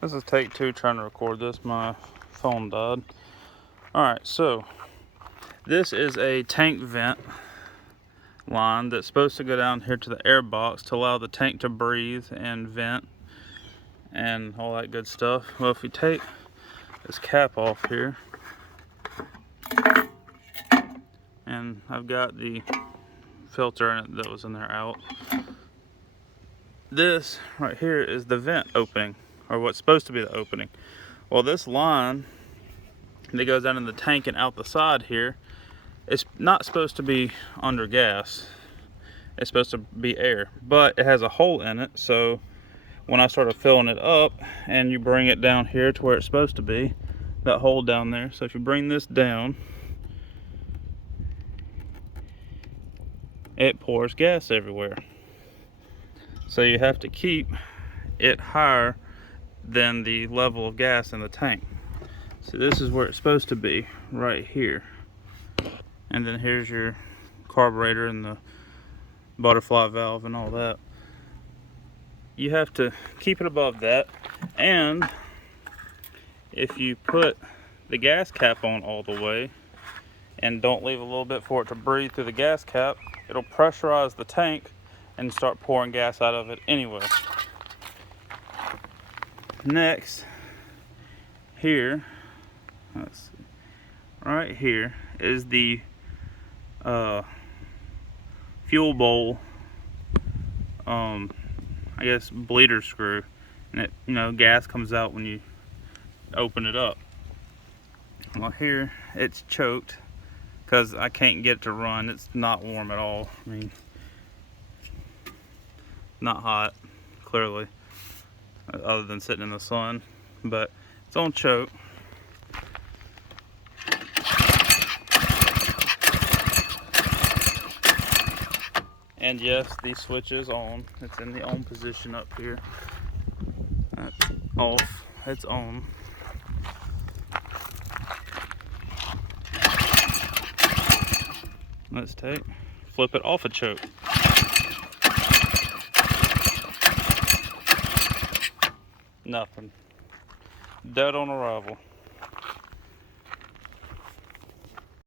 This is take two trying to record this. My phone died. Alright, so this is a tank vent line that's supposed to go down here to the air box to allow the tank to breathe and vent and all that good stuff. Well, if we take this cap off here, and I've got the filter in it that was in there out. This right here is the vent opening, or what's supposed to be the opening. Well, this line that goes down in the tank and out the side here, it's not supposed to be under gas. It's supposed to be air, but it has a hole in it, so when I started filling it up and you bring it down here to where it's supposed to be, that hole down there, so if you bring this down, it pours gas everywhere. So you have to keep it higher than the level of gas in the tank. So this is where it's supposed to be, right here. And then here's your carburetor and the butterfly valve and all that. You have to keep it above that, and if you put the gas cap on all the way and don't leave a little bit for it to breathe through the gas cap, it'll pressurize the tank and start pouring gas out of it anyway. Next, here, let's see, right here is the fuel bowl, I guess bleeder screw, and it, gas comes out when you open it up. Well, here it's choked because I can't get it to run. It's not warm at all. I mean, not hot, clearly, other than sitting in the sun, but it's on choke. And yes, the switch is on. It's in the on position up here. That's off. It's on. Let's flip it off a choke. Nothing. Dead on arrival.